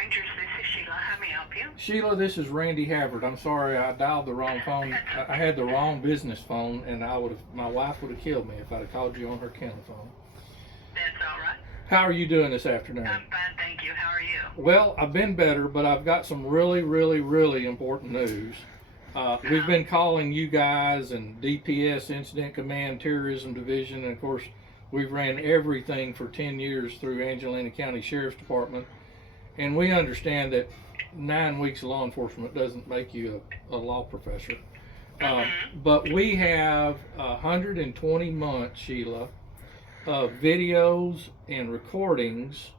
Rangers. This is Sheila. How may I help you? Sheila, this is Randy Havard. I'm sorry, I dialed the wrong phone. I had the wrong business phone, and my wife would have killed me if I'd have called you on her county phone. That's all right. How are you doing this afternoon? I'm fine, thank you. How are you? Well, I've been better, but I've got some really, really, really important news. We've been calling you guys and DPS, Incident Command, Terrorism Division, and of course, we've ran everything for 10 years through Angelina County Sheriff's Department. And we understand that 9 weeks of law enforcement doesn't make you a law professor. But we have 120 months, Sheila, of videos and recordings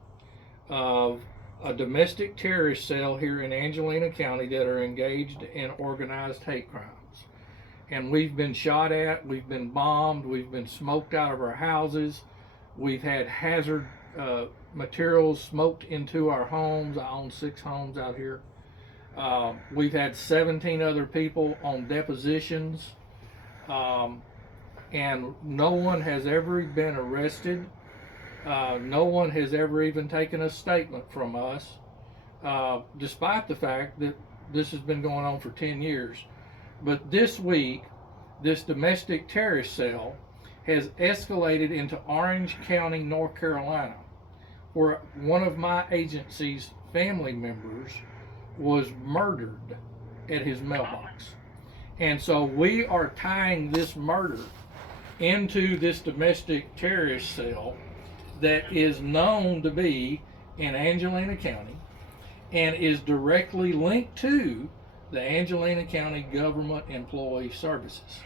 of a domestic terrorist cell here in Angelina County that are engaged in organized hate crimes. And we've been shot at, we've been bombed, we've been smoked out of our houses, we've had hazard materials smoked into our homes. I own 6 homes out here. We've had 17 other people on depositions, and no one has ever been arrested. No one has ever even taken a statement from us, despite the fact that this has been going on for 10 years. But this week, this domestic terrorist cell has escalated into Orange County, North Carolina, where one of my agency's family members was murdered at his mailbox. And so we are tying this murder into this domestic terrorist cell that is known to be in Angelina County and is directly linked to the Angelina County Government Employee Services.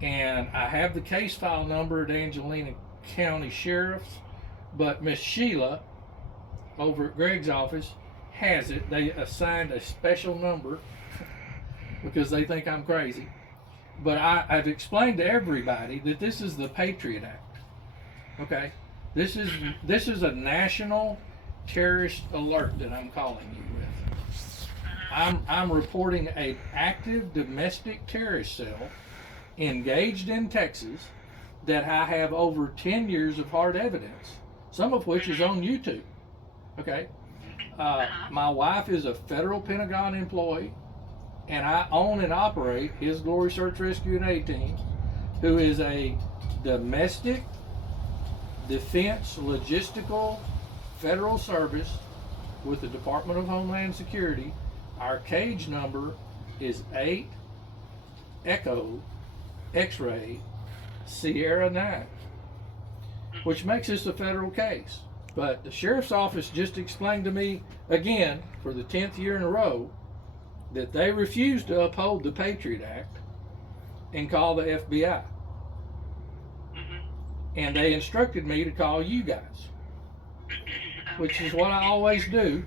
And I have the case file number at Angelina County Sheriff's, but Miss Sheila over at Greg's office has it. They assigned a special number because they think I'm crazy. But I've explained to everybody that this is the Patriot Act. Okay? This is a national terrorist alert that I'm calling you with. I'm reporting an active domestic terrorist cell engaged in Texas that I have over 10 years of hard evidence, some of which is on YouTube. Okay? My wife is a federal Pentagon employee, and I own and operate His Glory Search, Rescue, and Aid Team, who is a domestic defense logistical federal service with the Department of Homeland Security. Our cage number is 8 Echo X-ray Sierra 9, which makes this a federal case. But the sheriff's office just explained to me again for the 10th year in a row that they refused to uphold the Patriot Act and call the FBI. And they instructed me to call you guys, which is what I always do,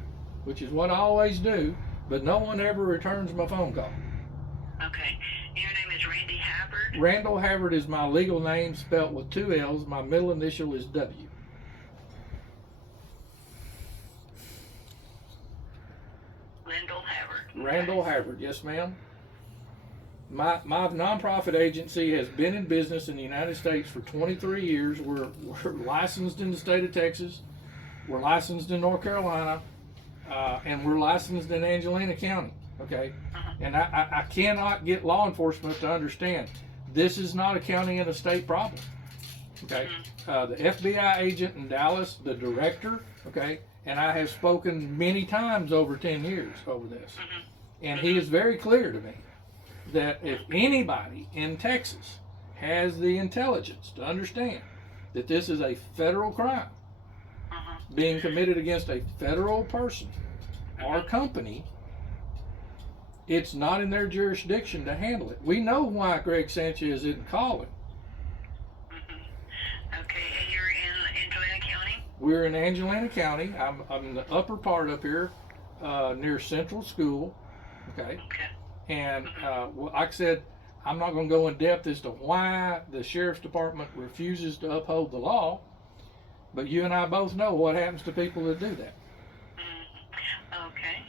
but no one ever returns my phone call. Okay. Your name is Randy Havard? Randall Havard is my legal name, spelt with 2 L's. My middle initial is W. Randall Havard, yes ma'am. My nonprofit agency has been in business in the United States for 23 years. We're licensed in the state of Texas. We're licensed in North Carolina. And we're licensed in Angelina County. Okay? And I cannot get law enforcement to understand this is not a county and a state problem. Okay? The FBI agent in Dallas, the director, okay, and I have spoken many times over 10 years over this. And he is very clear to me that if anybody in Texas has the intelligence to understand that this is a federal crime being committed against a federal person or company, it's not in their jurisdiction to handle it. We know why Greg Sanchez isn't calling. Okay, and you're in Angelina County? We're in Angelina County. I'm in the upper part up here near Central School. Okay. And like I said, I'm not going to go in depth as to why the Sheriff's Department refuses to uphold the law, but you and I both know what happens to people that do that. Okay.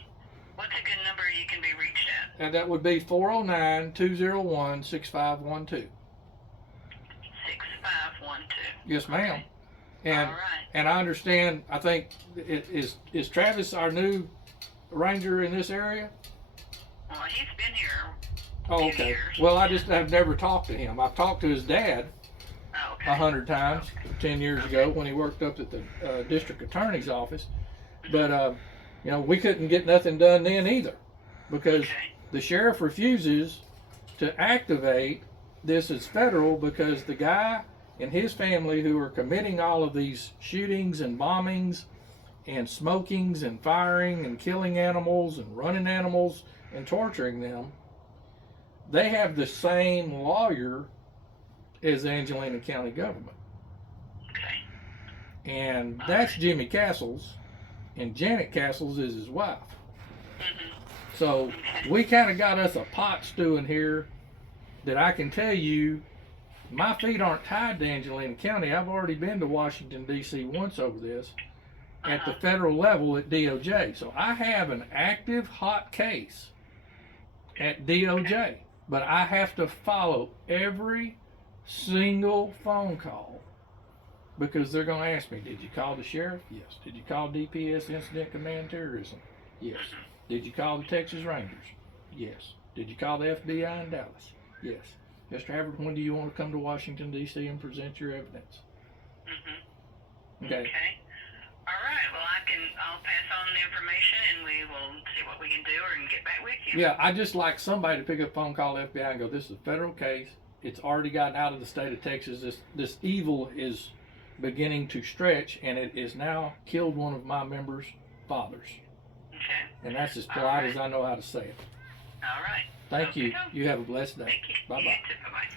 What's a good number you can be reached at? And that would be 409-201-6512. 6512. Yes, ma'am. And All right. and I understand. I think is Travis our new ranger in this area? Well, he's been here Oh, few okay. years. Well, I just have never talked to him. I've talked to his dad Oh, okay. 100 times 10 years ago when he worked up at the district attorney's office. But you know, we couldn't get nothing done then either because Okay. the sheriff refuses to activate this as federal because the guy and his family who are committing all of these shootings and bombings and smokings and firing and killing animals and running animals and torturing them, they have the same lawyer as the Angelina County government. Okay. And that's Jimmy Castles, and Janet Castles is his wife. Mhm. So we kind of got us a pot stewing here that I can tell you my feet aren't tied to Angelina County. I've already been to Washington, D.C. once over this at the federal level at DOJ. So I have an active hot case at DOJ, but I have to follow every single phone call because they're going to ask me, did you call the sheriff? Yes. Did you call DPS Incident Command Terrorism? Yes. Did you call the Texas Rangers? Yes. Did you call the FBI in Dallas? Yes. Mr. Havard, when do you want to come to Washington, D.C. and present your evidence? Mhm. Okay. Okay. All right. Well, I'll pass on the information, and we will see what we can do, or get back with you. Yeah, I just like somebody to pick up a phone, call the FBI, and go, this is a federal case. It's already gotten out of the state of Texas. This evil is beginning to stretch, and it has now killed one of my members' fathers. Okay. And that's as polite as I know how to say it. All right. Thank you. Okay. You have a blessed day. Thank you. Bye-bye. You too. Bye-bye.